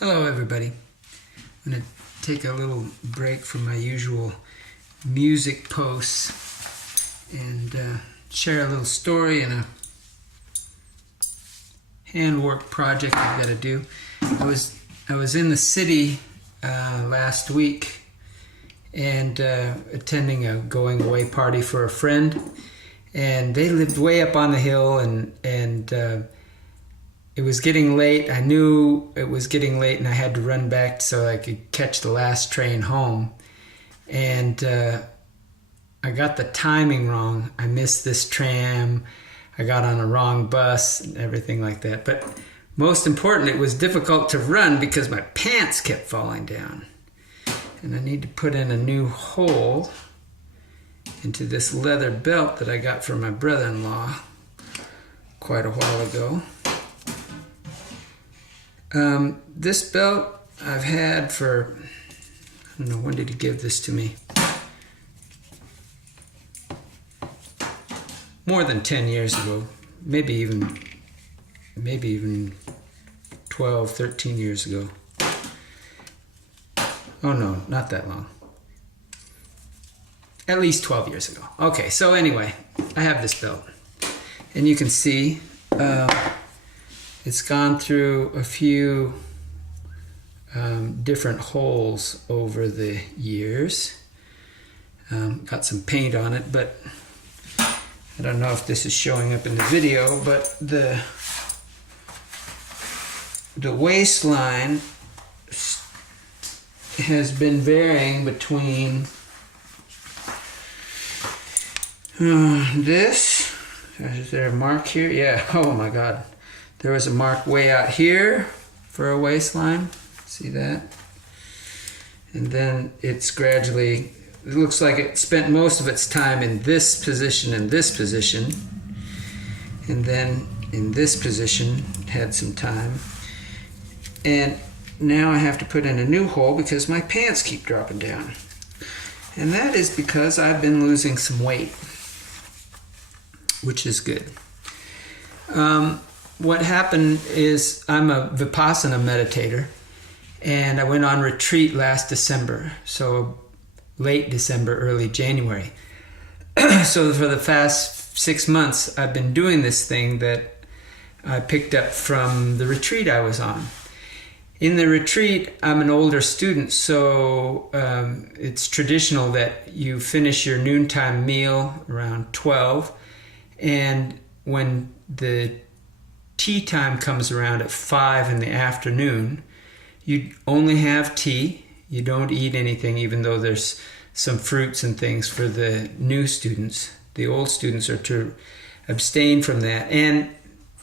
Hello everybody. I'm going to take a little break from my usual music posts and share a little story and a handwork project I've got to do. I was in the city last week and attending a going away party for a friend, and they lived way up on the hill, and it was getting late. I knew it was getting late and I had to run back so I could catch the last train home. And I got the timing wrong. I missed this tram. I got on a wrong bus and everything like that. But most important, it was difficult to run because my pants kept falling down. And I need to put in a new hole into this leather belt that I got from my brother-in-law quite a while ago. This belt I've had for, I don't know, when did he give this to me? More than 10 years ago, maybe even 12, 13 years ago. Oh no, not that long. At least 12 years ago. Okay, so anyway, I have this belt. And you can see it's gone through a few different holes over the years. Got some paint on it, but I don't know if this is showing up in the video, but the waistline has been varying between this. Is there a mark here? Yeah, oh my God. There was a mark way out here for a waistline. See that? And then it's gradually, it looks like it spent most of its time in this position and this position. And then in this position, it had some time. And now I have to put in a new hole because my pants keep dropping down. And that is because I've been losing some weight, which is good. What happened is I'm a Vipassana meditator, and I went on retreat last December, so late December, early January. So for the past 6 months, I've been doing this thing that I picked up from the retreat I was on. In the retreat, I'm an older student, so it's traditional that you finish your noontime meal around 12, and when the tea time comes around at 5 in the afternoon, you only have tea. You don't eat anything, even though there's some fruits and things for the new students. The old students are to abstain from that. And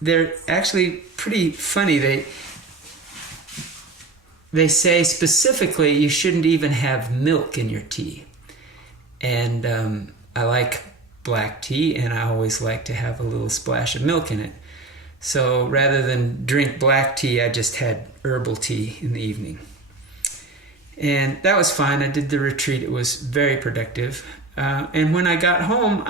they're actually pretty funny. They say specifically you shouldn't even have milk in your tea. And I like black tea, and I always like to have a little splash of milk in it. So rather than drink black tea, I just had herbal tea in the evening. And that was fine. I did the retreat. It was very productive. And when I got home,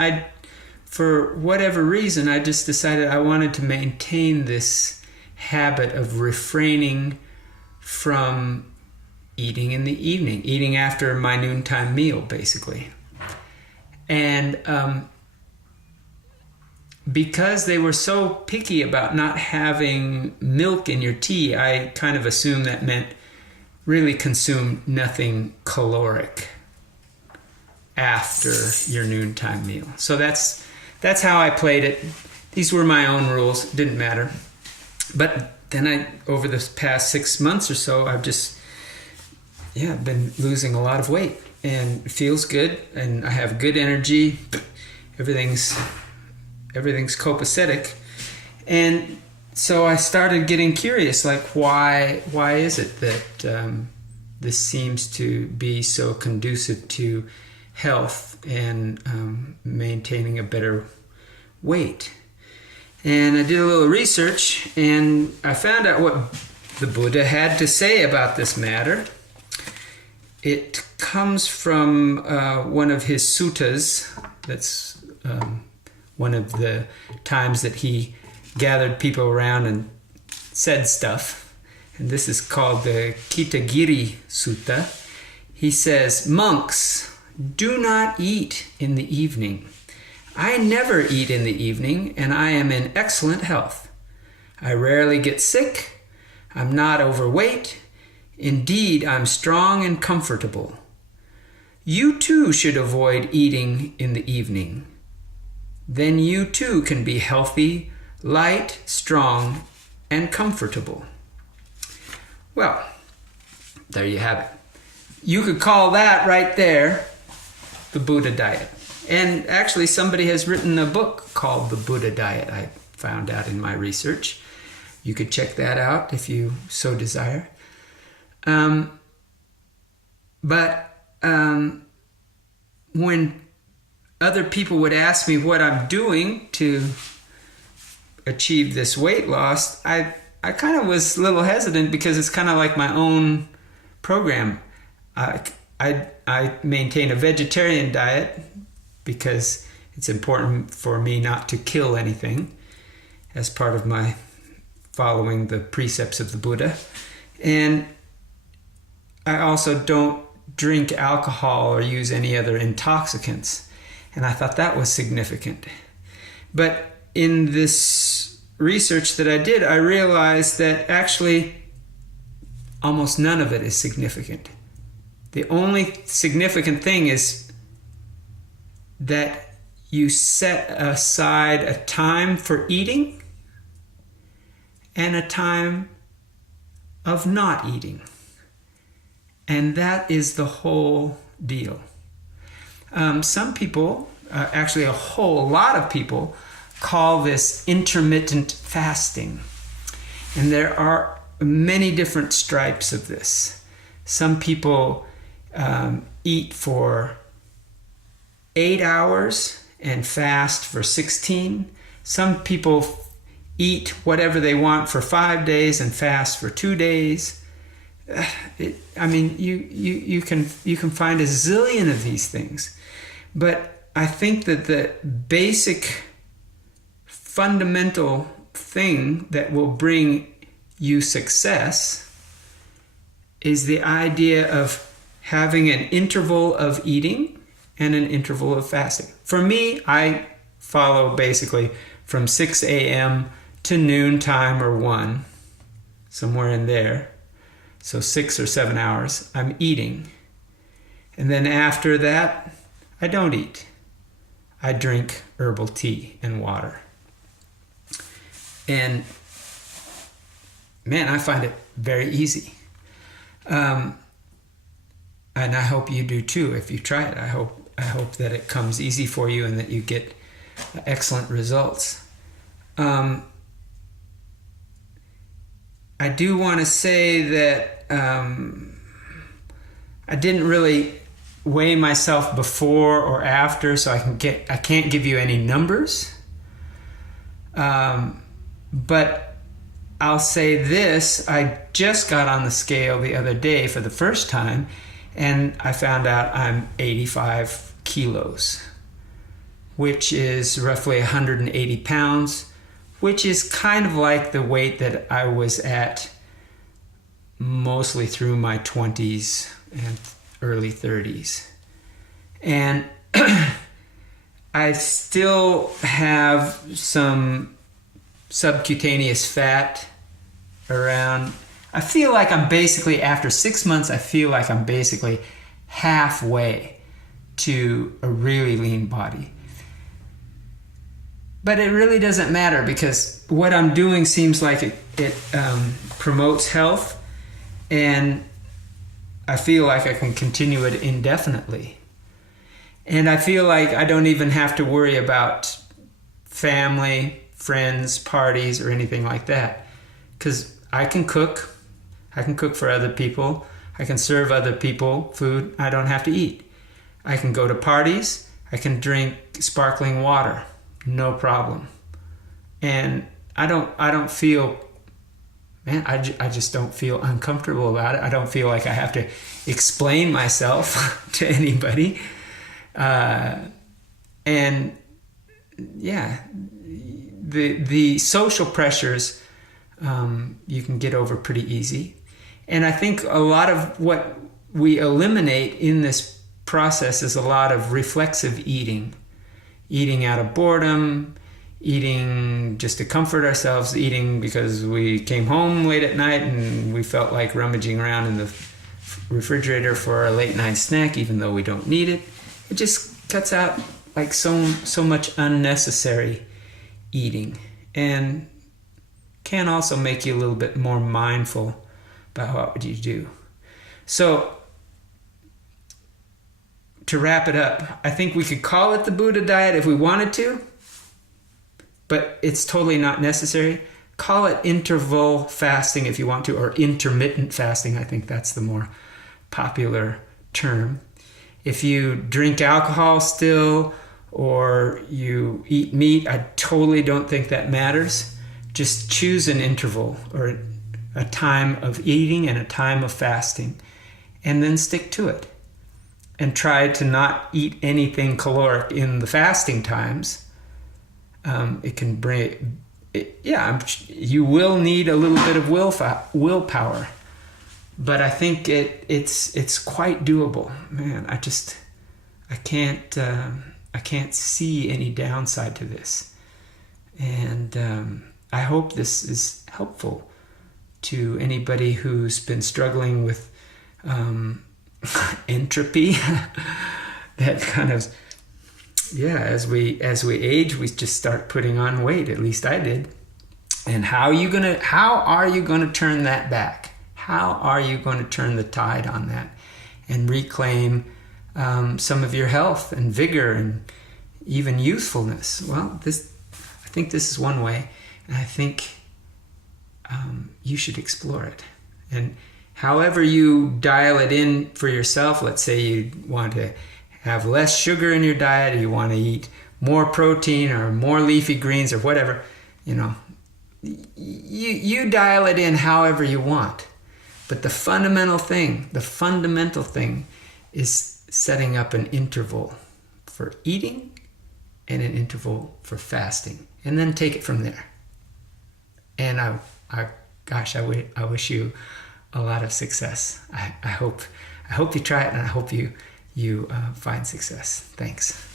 for whatever reason, I just decided I wanted to maintain this habit of refraining from eating in the evening, eating after my noontime meal, basically. And because they were so picky about not having milk in your tea, I kind of assumed that meant really consume nothing caloric after your noontime meal. So that's how I played it. These were my own rules. Didn't matter. But then over the past 6 months or so, I've just been losing a lot of weight, and it feels good, and I have good energy. Everything's copacetic. And so I started getting curious, like why is it that this seems to be so conducive to health and maintaining a better weight? And I did a little research, and I found out what the Buddha had to say about this matter. It comes from one of his suttas. That's one of the times that he gathered people around and said stuff. and this is called the Kitagiri Sutta. He says, "Monks, do not eat in the evening. I never eat in the evening, and I am in excellent health. I rarely get sick. I'm not overweight. Indeed, I'm strong and comfortable. You too should avoid eating in the evening. Then you too can be healthy, light, strong, and comfortable." Well, there you have it. You could call that right there the Buddha diet. And actually, somebody has written a book called The Buddha Diet, I found out in my research. You could check that out if you so desire. When other people would ask me what I'm doing to achieve this weight loss, I kind of was a little hesitant because it's kind of like my own program. I maintain a vegetarian diet because it's important for me not to kill anything as part of my following the precepts of the Buddha. And I also don't drink alcohol or use any other intoxicants. And I thought that was significant. But in this research that I did, I realized that actually almost none of it is significant. The only significant thing is that you set aside a time for eating and a time of not eating. And that is the whole deal. Some people, actually a whole lot of people, call this intermittent fasting. And there are many different stripes of this. Some people eat for 8 hours and fast for 16. Some people eat whatever they want for 5 days and fast for 2 days. You can find a zillion of these things. But I think that the basic fundamental thing that will bring you success is the idea of having an interval of eating and an interval of fasting. For me, I follow basically from 6 a.m. to noon time or 1, somewhere in there. So 6 or 7 hours, I'm eating. And then after that, I don't eat. I drink herbal tea and water. And man, I find it very easy. And I hope you do too if you try it. I hope that it comes easy for you and that you get excellent results. I do want to say that I didn't really weigh myself before or after, so I can't give you any numbers. But I'll say this: I just got on the scale the other day for the first time, and I found out I'm 85 kilos, which is roughly 180 pounds, which is kind of like the weight that I was at mostly through my 20s and early 30s. And I still have some subcutaneous fat around. I feel like I'm basically, after 6 months, I feel like I'm basically halfway to a really lean body. But it really doesn't matter because what I'm doing seems like it promotes health, and I feel like I can continue it indefinitely. And I feel like I don't even have to worry about family, friends, parties, or anything like that. Because I can cook for other people. I can serve other people food I don't have to eat. I can go to parties. I can drink sparkling water. No problem. And I don't feel, man, I just don't feel uncomfortable about it. I don't feel like I have to explain myself to anybody. And yeah, the social pressures you can get over pretty easy. And I think a lot of what we eliminate in this process is a lot of reflexive eating out of boredom, eating just to comfort ourselves, eating because we came home late at night and we felt like rummaging around in the refrigerator for a late night snack, even though we don't need it. It just cuts out like so much unnecessary eating, and can also make you a little bit more mindful about what you do. So to wrap it up, I think we could call it the Buddha diet if we wanted to, but it's totally not necessary. Call it interval fasting if you want to, or intermittent fasting. I think that's the more popular term. If you drink alcohol still, or you eat meat, I totally don't think that matters. Just choose an interval, or a time of eating and a time of fasting, and then stick to it. And try to not eat anything caloric in the fasting times. It can bring, you will need a little bit of willpower, but I think it's quite doable. Man, I can't see any downside to this, and I hope this is helpful to anybody who's been struggling with entropy. That kind of, as we age, we just start putting on weight. At least I did. And how are you gonna turn that back? How are you going to turn the tide on that and reclaim some of your health and vigor and even youthfulness? Well, I think this is one way, and I think you should explore it. And however you dial it in for yourself, let's say you want to have less sugar in your diet, or you want to eat more protein or more leafy greens or whatever, you dial it in however you want. But the fundamental thing is setting up an interval for eating and an interval for fasting, and then take it from there. And I wish you a lot of success. I hope you try it, and I hope you find success. Thanks.